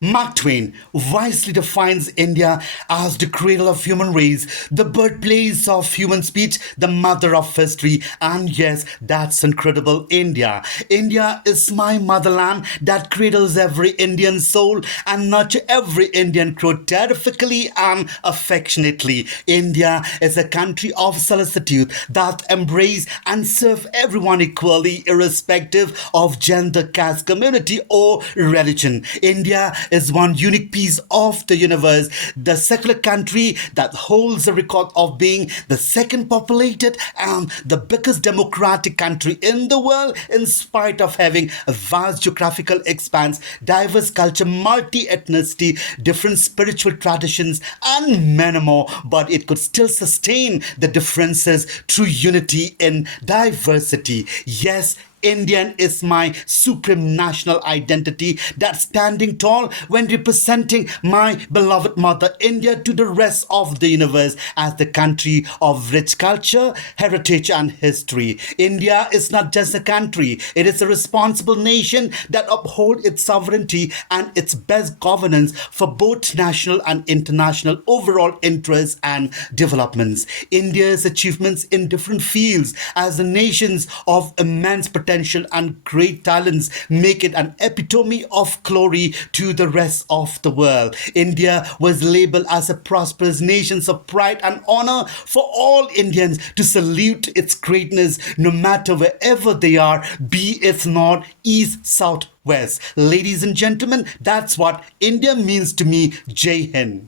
Mark Twain wisely defines India as the cradle of human race, the birthplace of human speech, the mother of history. And yes, that's incredible. India. India is my motherland that cradles every Indian soul and nurture every Indian crow terrifically and affectionately. India is a country of solicitude that embrace and serve everyone equally, irrespective of gender, caste, community, or religion. India is one unique piece of the universe, the secular country that holds the record of being the second populated and the biggest democratic country in the world, in spite of having a vast geographical expanse, diverse culture, multi ethnicity, different spiritual traditions, and many more. But it could still sustain the differences through unity in diversity. Yes, Indian is my supreme national identity that's standing tall when representing my beloved mother India to the rest of the universe as the country of rich culture, heritage, and history. India is not just a country, it is a responsible nation that upholds its sovereignty and its best governance for both national and international overall interests and developments. India's achievements in different fields as a nation of immense potential and great talents make it an epitome of glory to the rest of the world. India was labeled as a prosperous nation of pride and honor for all Indians to salute its greatness no matter wherever they are, be it north, east, south, west. Ladies and gentlemen, that's what India means to me. Jai Hind.